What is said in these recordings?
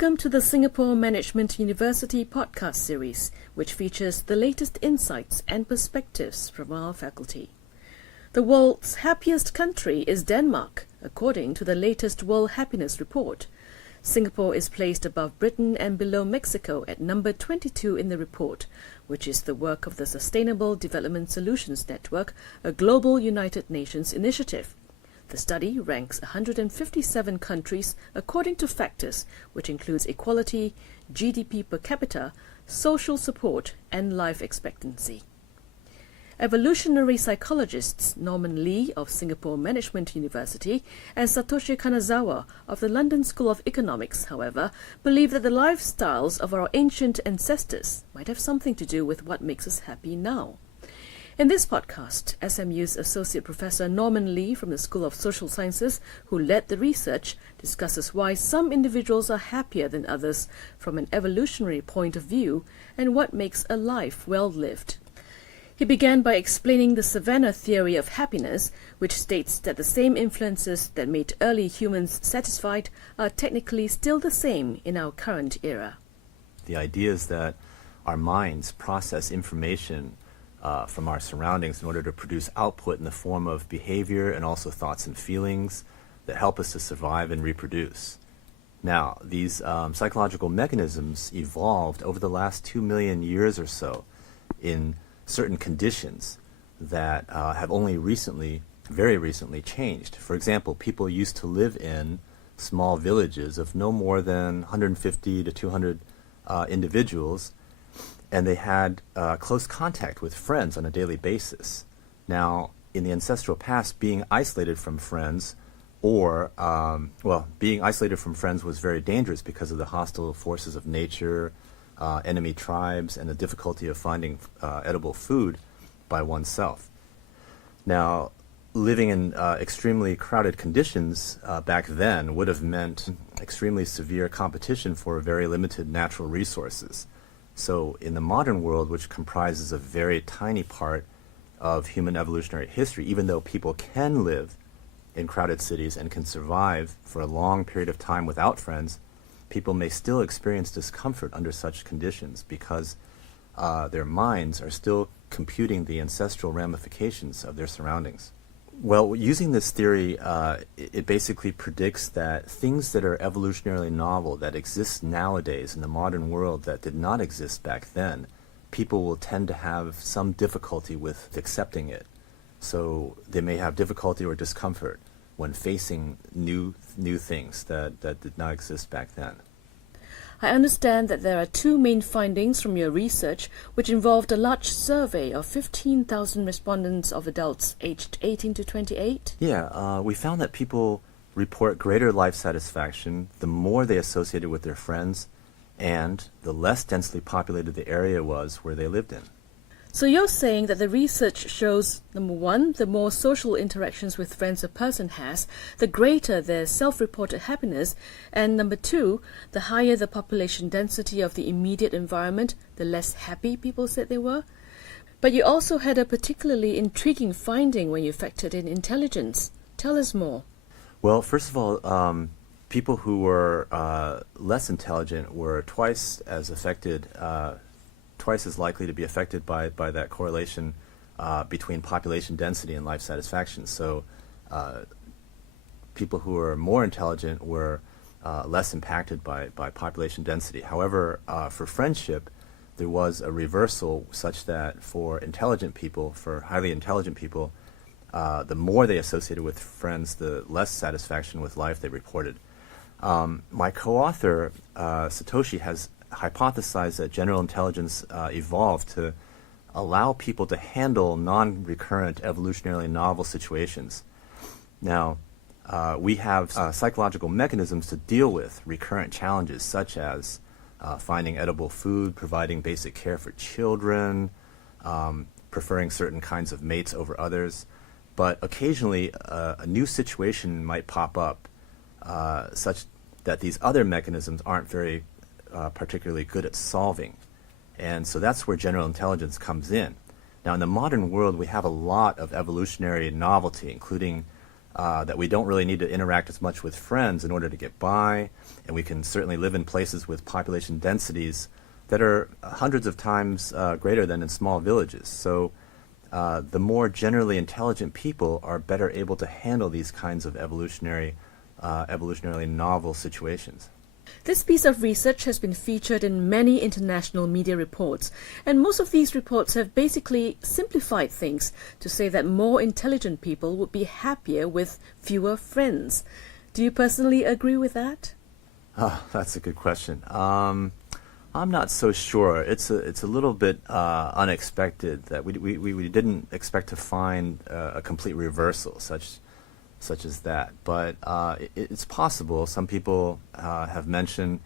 Welcome to the Singapore Management University podcast series, which features the latest insights and perspectives from our faculty. The world's happiest country is Denmark, according to the latest World Happiness Report. Singapore is placed above Britain and below Mexico at number 22 in the report, which is the work of the Sustainable Development Solutions Network, a global United Nations initiative. The study ranks 157 countries according to factors which includes equality, GDP per capita, social support, and life expectancy. Evolutionary psychologists Norman Lee of Singapore Management University and Satoshi Kanazawa of the London School of Economics, however, believe that the lifestyles of our ancient ancestors might have something to do with what makes us happy now. In this podcast, SMU's Associate Professor Norman Lee from the School of Social Sciences, who led the research, discusses why some individuals are happier than others from an evolutionary point of view and what makes a life well lived. He began by explaining the Savannah theory of happiness, which states that the same influences that made early humans satisfied are technically still the same in our current era. The idea is that our minds process information from our surroundings in order to produce output in the form of behavior and also thoughts and feelings that help us to survive and reproduce. Now, these psychological mechanisms evolved over the last 2 million years or so in certain conditions that have only recently, very recently changed. For example, people used to live in small villages of no more than 150 to 200 individuals, and they had close contact with friends on a daily basis. Now, in the ancestral past, being isolated from friends being isolated from friends was very dangerous because of the hostile forces of nature, enemy tribes, and the difficulty of finding edible food by oneself. Now, living in extremely crowded conditions back then would have meant extremely severe competition for very limited natural resources. So in the modern world, which comprises a very tiny part of human evolutionary history, even though people can live in crowded cities and can survive for a long period of time without friends, people may still experience discomfort under such conditions because their minds are still computing the ancestral ramifications of their surroundings. Well, using this theory, it basically predicts that things that are evolutionarily novel, that exist nowadays in the modern world that did not exist back then, people will tend to have some difficulty with accepting it. So they may have difficulty or discomfort when facing new things that did not exist back then. I understand that there are two main findings from your research, which involved a large survey of 15,000 respondents of adults aged 18 to 28. Yeah, we found that people report greater life satisfaction the more they associated with their friends and the less densely populated the area was where they lived in. So you're saying that the research shows, number one, the more social interactions with friends a person has, the greater their self-reported happiness, and number two, the higher the population density of the immediate environment, the less happy people said they were. But you also had a particularly intriguing finding when you factored in intelligence. Tell us more. Well, first of all, people who were less intelligent were twice as likely to be affected by that correlation between population density and life satisfaction. So people who were more intelligent were less impacted by population density. However, for friendship, there was a reversal such that for intelligent people, for highly intelligent people, the more they associated with friends, the less satisfaction with life they reported. My co-author, Satoshi, has hypothesized that general intelligence evolved to allow people to handle non-recurrent evolutionarily novel situations. Now, we have psychological mechanisms to deal with recurrent challenges such as finding edible food, providing basic care for children, preferring certain kinds of mates over others. But occasionally a new situation might pop up such that these other mechanisms aren't very particularly good at solving. And so that's where general intelligence comes in. Now, in the modern world, we have a lot of evolutionary novelty, including that we don't really need to interact as much with friends in order to get by, and we can certainly live in places with population densities that are hundreds of times greater than in small villages. So the more generally intelligent people are better able to handle these kinds of evolutionarily novel situations. This piece of research has been featured in many international media reports, and most of these reports have basically simplified things to say that more intelligent people would be happier with fewer friends. Do you personally agree with that? That's a good question. I'm not so sure. It's a little bit unexpected that we didn't expect to find a complete reversal such as that. But it's possible. Some people have mentioned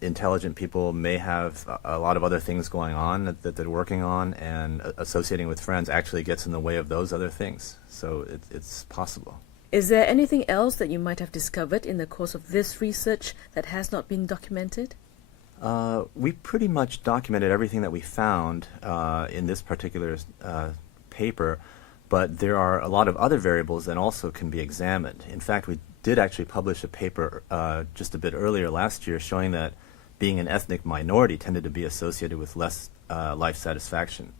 intelligent people may have a lot of other things going on that they're working on, and associating with friends actually gets in the way of those other things. So it's possible. Is there anything else that you might have discovered in the course of this research that has not been documented? We pretty much documented everything that we found in this particular paper, but there are a lot of other variables that also can be examined. In fact, we did actually publish a paper just a bit earlier last year showing that being an ethnic minority tended to be associated with less life satisfaction.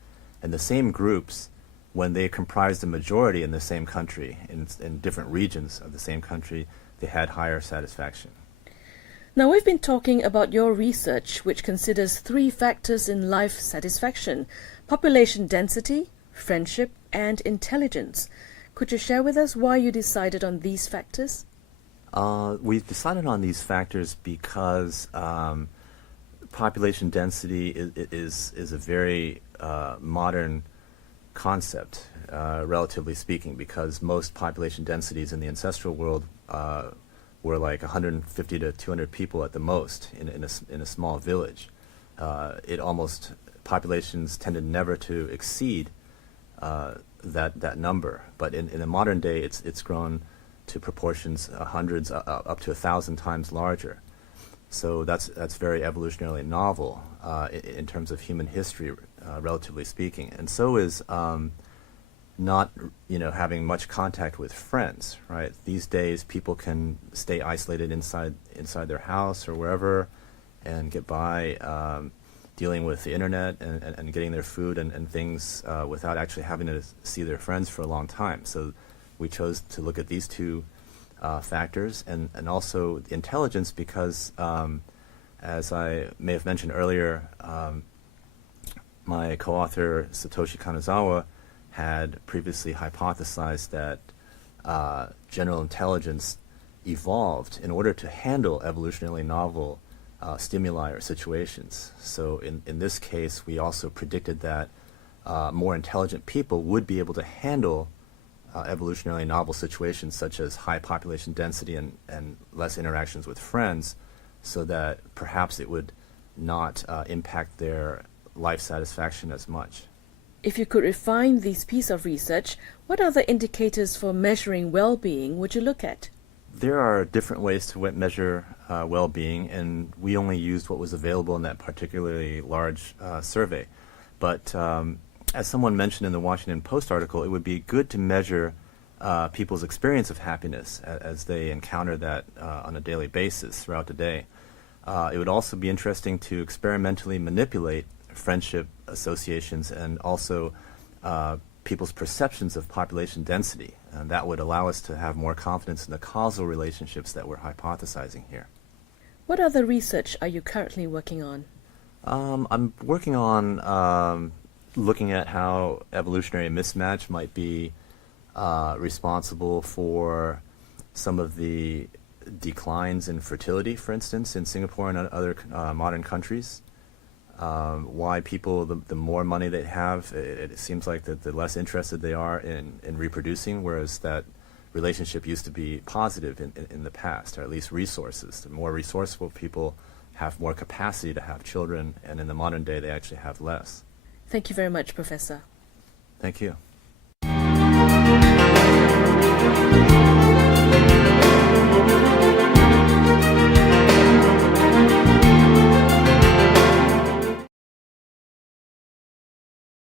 And the same groups, when they comprised a majority in the same country, in different regions of the same country, they had higher satisfaction. Now, we've been talking about your research, which considers 3 factors in life satisfaction: population density, friendship, and intelligence. Could you share with us why you decided on these factors? We've decided on these factors because population density is a very modern concept, relatively speaking, because most population densities in the ancestral world were like 150 to 200 people at the most in a small village. Populations tended never to exceed that number, but in the modern day, it's grown to proportions hundreds up to 1,000 times larger. So that's very evolutionarily novel in terms of human history, relatively speaking. And so is not having much contact with friends, right? These days, people can stay isolated inside their house or wherever, and get by dealing with the internet and getting their food and things without actually having to see their friends for a long time. So we chose to look at these 2 factors, and also intelligence, because as I may have mentioned earlier, my co-author Satoshi Kanazawa had previously hypothesized that general intelligence evolved in order to handle evolutionarily novel stimuli or situations. So in this case, we also predicted that more intelligent people would be able to handle evolutionarily novel situations such as high population density and less interactions with friends, so that perhaps it would not impact their life satisfaction as much. If you could refine this piece of research, what other indicators for measuring well-being would you look at? There are different ways to measure well-being, and we only used what was available in that particularly large survey. But as someone mentioned in the Washington Post article, it would be good to measure people's experience of happiness as they encounter that on a daily basis throughout the day. It would also be interesting to experimentally manipulate friendship associations and also people's perceptions of population density. And that would allow us to have more confidence in the causal relationships that we're hypothesizing here. What other research are you currently working on? I'm working on looking at how evolutionary mismatch might be responsible for some of the declines in fertility, for instance, in Singapore and other modern countries. Why people, the more money they have, it seems like that the less interested they are in reproducing, whereas that relationship used to be positive in the past, or at least resources. The more resourceful people have more capacity to have children, and in the modern day they actually have less. Thank you very much, Professor. Thank you.